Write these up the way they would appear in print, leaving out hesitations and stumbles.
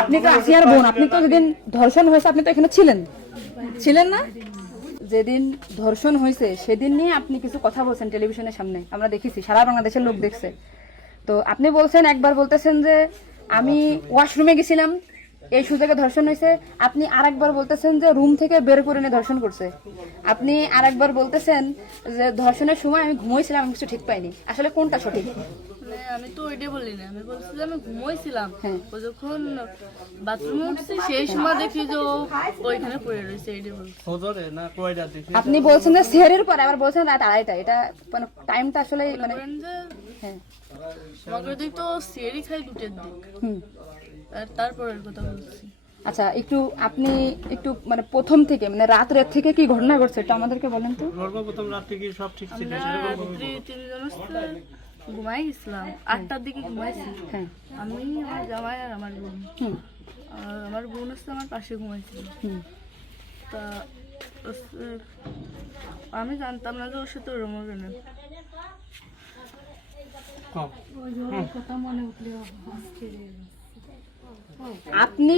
আপনি তো আসিয়ার বোন, আপনি তো যেদিন ধর্ষণ হয়েছে আপনি তো এখানে ছিলেন না? যেদিন ধর্ষণ হয়েছে সেদিন নিয়ে আপনি কিছু কথা বলছেন টেলিভিশনের সামনে, আমরা দেখেছি, সারা বাংলাদেশের লোক দেখছে। তো আপনি বলছেন, একবার বলতেছেন যে আমি ওয়াশরুমে গেছিলাম এই সুযোগে ধর্ষণ হয়েছে, আপনি আরেকবার বলতেছেন যে রুম থেকে বের করে নিয়ে ধর্ষণ করছে, আপনি আরেকবার বলতেছেন যে ধর্ষণের সময় আমি ঘুমোইছিলাম, আমি কিছু ঠিক পাইনি। আসলে কোনটা সঠিক? আমি তো ওইটাই বলি না, আমি বলছি যে আমি ঘুমোইছিলাম, হ্যাঁ। ও যখন বাথরুমে উঠছি সেই সময় দেখি যে ও ওইখানে পড়ে রয়েছে, এইটাই বলছি। আপনি বলছেন যে সেহরের পরে, আবার বলছেন রাত 2:30। এটা মানে টাইমটা আসলে মানে বলেন যে হ্যাঁ। আমাকে দিক তো সিয়ারি খাই 2টের দিক, হুম। আর তারপরের কথা বলছি। আচ্ছা, আপনি একটু মানে প্রথম থেকে মানে রাত থেকে কি ঘটনা ঘটছে এটা আমাদেরকে বলেন তো। সর্বপ্রথম রাত থেকে সব ঠিক ছিল, আমরা রাত্রি 3 জন ঘুমাই গেছিলাম, 8টার দিকে ঘুমাইছি। হ্যাঁ। আমি, আমার জামাই আর আমার বোন। হুম। আর আমার বোন হচ্ছে আমার পাশে ঘুমাইছিল। হুম। তা আমি জানতাম না যে ওর সাথে ওরম হবে না। আপনি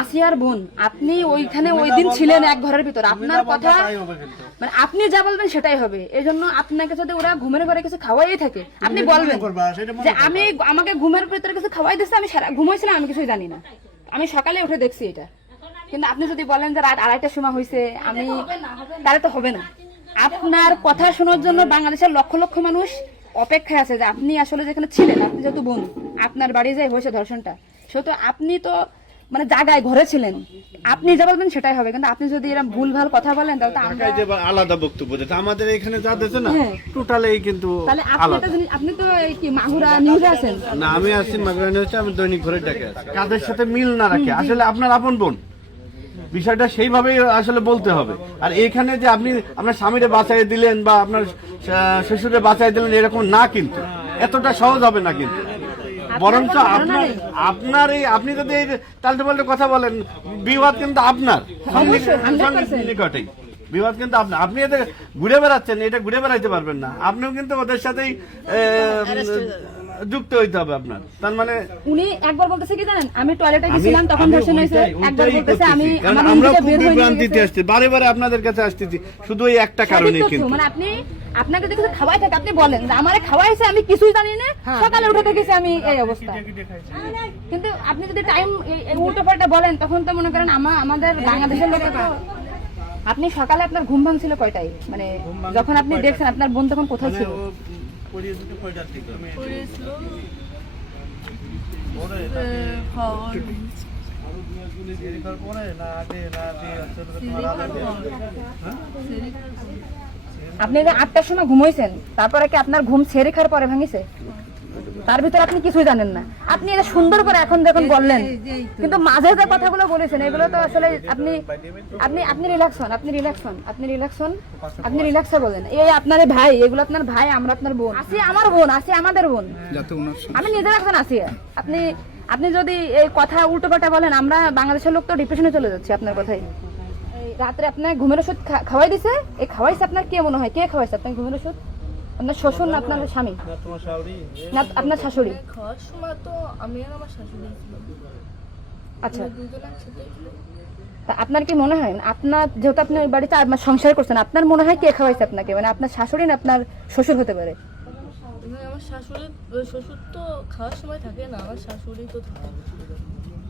আসিয়ার বোন, আপনি ওইখানে ওই দিন ছিলেন এক ঘরের ভিতর, আপনার কথা মানে আপনি যা বলবেন সেটাই হবে। এই জন্য আপনাকে যদি ওরা ঘুমের ঘরে কিছু খাওয়াই থাকে আপনি বলবেন যে আমাকে ঘুমের ভিতরে কিছু খাওয়াই দিচ্ছে, আমি ঘুমাইছিলাম, আমি কিছুই জানি না, আমি সকালে উঠে দেখছি এটা। কিন্তু আপনি যদি বলেন যে রাত 2:30টার সময় হয়েছে, আমি তাহলে তো হবে না। আপনার কথা শোনার জন্য বাংলাদেশের লক্ষ লক্ষ মানুষ অপেক্ষায় আছে যে আপনি আসলে যেখানে ছিলেন, আপনি যেহেতু বোন, আপনার বাড়ি যে হয়েছে ধর্ষণটা, সেহেতু আপনি তো মানে জায়গায় ঘরে ছিলেন, আপনি যা বলবেন সেটাই হবে। কিন্তু আপনি যদি এরকম ভুলভাল কথা বলেন তাহলে তো আমরা আলাদা বক্তব্য দিতে, আমাদের এখানে যা দিচ্ছে না টোটালি কিন্তু তাহলে আপনি তো এই কি মাগুরা নিউজে আছেন না, আমি আছি মাগরানি হচ্ছে, আমি দৈনিক ঘরে ডাকে আছি। কাদের সাথে মিল না রাখে আসলে আপনার আপন বোন, বিষয়টা সেইভাবেই আসলে বলতে হবে। আর এখানে যে আপনি আপনার স্বামীরে বাঁচাই দিলেন বা আপনার শ্বশুরে বাঁচাই দিলেন এরকম না, কিন্তু এতটা সহজ হবে না। কিন্তু বরঞ্চ আপনার এই আপনি যদি এই তাল্টে পাল্টে কথা বলেন, বিবাদ কিন্তু আপনার নিকটেই, বিবাদ কিন্তু আপনার। আপনি এদের ঘুরে বেড়াচ্ছেন, এটা ঘুরে বেড়াইতে পারবেন না, আপনিও কিন্তু ওদের সাথেই যুক্ত হইতে হবে আপনার। তার মানে উনি একবার বলতেছে কি জানেন, আমি টয়লেটে গেছিলাম তখন ধর্ষণ হয়েছে, একবার বলতেছে আমি আমার রুম আমরা থেকে খুব বের হয়ে বিভ্রান্তিতে আসছি, বারে বারে আপনাদের কাছে আসতেছি শুধু এই একটা কারণে। কিন্তু মানে আপনাকে যদি কিছু খাওয়াই থাকে আপনি বলেন যে আমারে খাওয়াইছে, আমি কিছুই জানি না, সকালে উঠে দেখেছি আমি এই অবস্থা। কিন্তু আপনি যদি টাইম উল্টো পাল্টা বলেন তখন তো মনে করেন আমাদের বাংলাদেশের লোকের তো। আপনি সকালে আপনার ঘুম ভাঙছিল কয়টায়, মানে যখন আপনি দেখছেন আপনার বোন তখন কোথায় ছিল? পড়েছিল আপনি যে 8টার সময় ঘুমাইছেন, তারপরে কি আপনার ঘুম ছেড়ে খাওয়ার পরে ভাঙিছে? তার ভিতরে আপনি কিছুই জানেন না। আপনি এটা সুন্দর করে এখন যখন বললেন, কিন্তু মাঝে যে কথাগুলো বলেছেন এগুলো তো আসলে আপনি রিল্যাক্স হন, আপনি রিল্যাক্সে বলেন। এই আপনার ভাই, এগুলো আপনার ভাই, আমরা আপনার বোন, আসি আমার বোন, আসি আমাদের বোন, আমি নিজের একজন আসি। আপনি যদি এই কথা উল্টো পাল্টা বলেন, আমরা বাংলাদেশের লোক তো ডিপ্রেশনে চলে যাচ্ছি আপনার কথাই। রাত্রে আপনার ঘুমের ওষুধ খাওয়াই দিছে, এই খাওয়াইছে আপনার কে মনে হয়, কে খাওয়াইছে আপনার ঘুমের ওষুধ? আপনার শ্বশুর না আপনার স্বামী না আপনার শাশুড়ি? খাওয়ার সময় তো আমি আর আমার শাশুড়ি ছিলাম। আচ্ছা, দুজন একসাথে। তা আপনার কি মনে হয়, আপনার যেহেতু আপনি ওই বাড়িতে সংসার করছেন, আপনার মনে হয় কে খাওয়াইছে আপনাকে, মানে আপনার শাশুড়ি না আপনার শ্বশুর হতে পারে? আমার শ্বশুর তো খাওয়ার সময় থাকে না, আমার শাশুড়ি তো থাকে।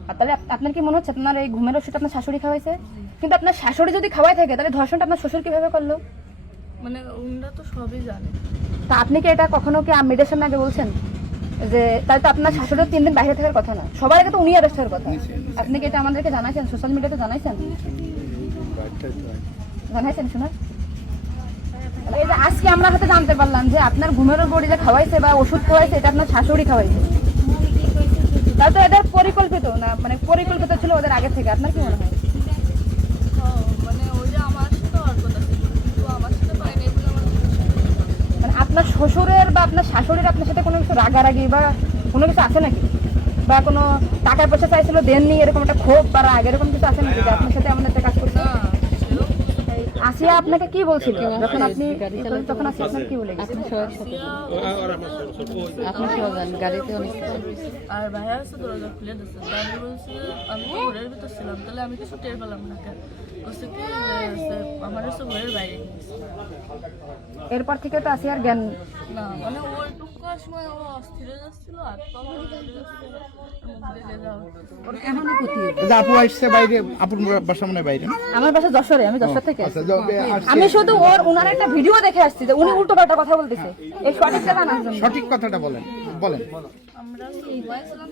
আর তাহলে আপনার কি মনে হচ্ছে আপনার এই ঘুমের ওষুধ আপনার শাশুড়ি খাওয়াইছে? কিন্তু আপনার শাশুড়ি যদি খাওয়াই থাকে তাহলে ধর্ষণটা আপনার শ্বশুর কিভাবে করলো? মানে ওনারা তো সবই জানে। তা আপনি কি এটা কখনো কি মেয়েদের সামনে আগে বলছেন যে তাই তো আপনার শাশুড়ির 3 দিন বাইরে থাকার কথা না, সবার আগে তো উনি অ্যারেস্ট হওয়ার কথা? আপনি কি এটা আমাদেরকে জানাইছেন, সোশ্যাল মিডিয়াতে জানাইছেন শোনা? এই যে আজকে আমরা হয়তো জানতে পারলাম যে আপনার ঘুমের বড়ি যে খাওয়াইছে বা ওষুধ খাওয়াইছে এটা আপনার শাশুড়ি খাওয়াইছে, তাই তো এদের পরিকল্পিত না, মানে পরিকল্পিত ছিল ওদের আগে থেকে। আপনার কি মনে হয়? মানে ওই যে আমার সাথে আর কথা ছিল, কিন্তু আমার সাথে পাইনি বলে আমার মানে আপনার শ্বশুরের বা আপনার শাশুড়ির আপনার সাথে কোনো কিছু রাগারাগি বা কোনো কিছু আছে নাকি, বা কোনো টাকা পয়সা চাইছিল দেননি, এরকম একটা ক্ষোভ বা রাগ এরকম কিছু আছে নাকি যে আপনার সাথে এমন একটা কাজ করছে? আসিয়া আপনাকে কি বলছিল যখন আপনি তখন আসিয়া আপনাকে কি বলে গেছে? গাড়িতে আর ভাইয়া আছে দরজা খুলে দিচ্ছে, তা আমি বলছি আমি তো ঘরের ভিতর ছিলাম, তাহলে আমি কিছু টের পেলাম না কেন? বলছে কি আমার হচ্ছে ঘরের বাইরে গেছে। এরপর থেকে তো আসিয়ার জ্ঞান না মানে ওইটুকু সময় ও অস্থির হয়ে যাচ্ছিল, হাত পা আপু আসছে বাইরে, আপুর বাসা মনে হয় বাইরে। আমার বাসা যশোরে, আমি যশোর থেকে আচ্ছা, আসছি। আমি শুধু ওনার একটা ভিডিও দেখে আসছি যে উনি উল্টো পাল্টা কথা বলতেছে, এই সঠিকটা জানার জন্য। সঠিক কথাটা বলেন বলেন। আমরা ঘুমাইছিলাম,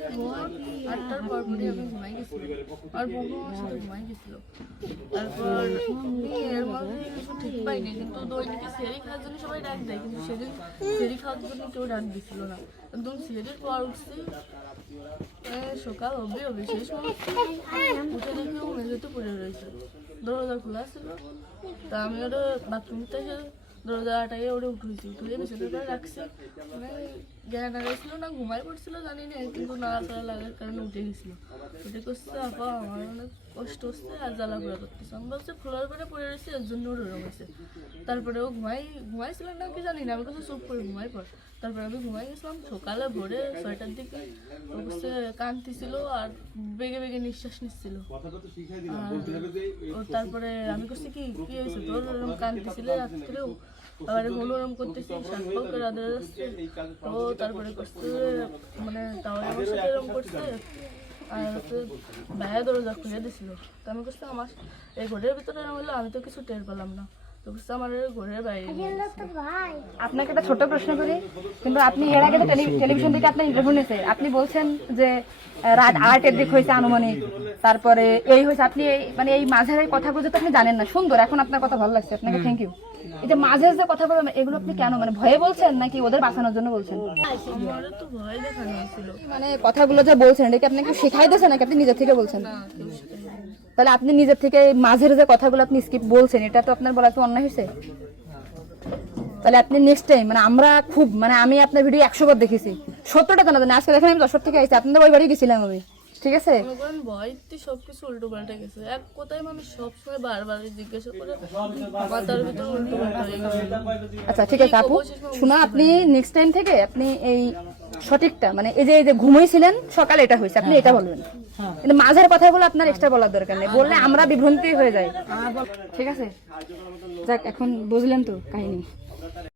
8টার পর পরে আমি ঘুমাই গেছিলাম, আর বন্ধু আমার সাথে ঘুমাই গেছিল। তারপর এর মধ্যে কিছু ঠিক পাইনি, কিন্তু দৈনিকে সেরি খাওয়ার জন্য সবাই ডাক দেয়, কিন্তু সেদিন সেরি খাওয়ার জন্য কেউ ডাক দিছিল না। একদম সেরির পর উঠছি, সকাল অবধি সেই সময় উঠে দেখি ও মেঝেতে পড়ে রয়েছে, দরজা খোলা ছিল। তা আমি ওটা বাথরুমতে এসে দরজা আটাইয়ে ওটা উঠেছি, উঠে বিছানার পরে রাখছি। মানে জ্ঞান হারাইছিল না ঘুমাই পড়ছিল জানি না, কিন্তু নাড়াচাড়া লাগার কারণে উঠে গেছিল। উঠে করছে আপা আমার অনেক কষ্ট হচ্ছে আর জ্বালা পোড়া করতেছে। আমি বলছি ফ্লোর পরে পড়ে রয়েছে, এর জন্য ওর ওরম হয়েছে। তারপরে ও ঘুমাইছিল না কি জানি না, আমি কাছে চুপ করে ঘুমাই পড়। তারপরে আমি ঘুমাই গেছিলাম, সকালে ভোরে 6টার দিকে ও বসে কাঁদতেছিল আর বেগে বেগে নিঃশ্বাস নিচ্ছিল। তারপরে আমি করছি কি কি হয়েছে তোর, ওরকম কাঁদতেছিল রাত্রেও, আবার হলো ওরম করতেছি, সাতপাল করে আদর যাচ্ছে। ও তারপরে করছে মানে তাও আমার সাথে এরকম করছে। আর হচ্ছে ভাইয়া দরজা খুলে দিছিল। তো আমি করছি আমার এই ঘরের ভিতরে হলো, আমি তো কিছু টের পেলাম না। তো করছে আমার ঘরের বাইরে নিয়ে গেছে। আপনাকে একটা ছোট প্রশ্ন করি, কিন্তু আপনি এর আগে তো টেলিভিশন থেকে আপনার ইন্টারভিউ নিয়েছে, আপনি বলছেন যে রাত 8-এর দিক হয়েছে আনুমানিক, তারপরে এই হয়েছে, আপনি মানে এই মাঝের এই কথাগুলো তো আপনি জানেন না। সুন্দর, এখন আপনার কথা ভালো লাগছে, আপনাকে থ্যাংক ইউ। এই যে মাঝের যে কথাগুলো এগুলো আপনি কেন মানে ভয়ে বলছেন নাকি ওদের বাঁচানোর জন্য বলছেন? আমার তো ভয় দেখানো হয়েছিল মানে কথাগুলো যে বলছেন এটা কি আপনাকে শেখাই দিয়েছে নাকি আপনি নিজে থেকে বলছেন? না, কেউ সেটাই তাহলে আপনি নিজের থেকে মাঝের যে কথাগুলো আপনি স্কিপ বলছেন, এটা তো আপনার বলা তো অন্যায় হয়েছে। তাহলে আপনি নেক্সট টাইম মানে আমরা খুব মানে আমি আপনার ভিডিও 100 বার দেখেছি, সত্যটা জানা জানি। আজকে দেখেন আমি যশোর থেকে আসছি, আপনাদের ওই বাড়ি গেছিলাম আমি, ঠিক আছে? মনে করেন ভয়তে সবকিছু উল্টো পাল্টে গেছে। এক কথায় মানুষ সবসময় বারবার জিজ্ঞাসা করে মাথার ভিতরে উল্টো পাল্টা হয়ে গেছে। আচ্ছা ঠিক আছে আপু, শোনা আপনি নেক্সট টাইম থেকে আপনি এই সঠিকটা মানে এই যে ঘুমাইছিলেন সকালে এটা হয়েছে আপনি এটা বলবেন, কিন্তু মাঝের কথাগুলো আপনার এক্সট্রা বলার দরকার নেই, বললে আমরা বিভ্রান্তি হয়ে যাই, ঠিক আছে? যাক এখন বুঝলেন তো কাহিনী।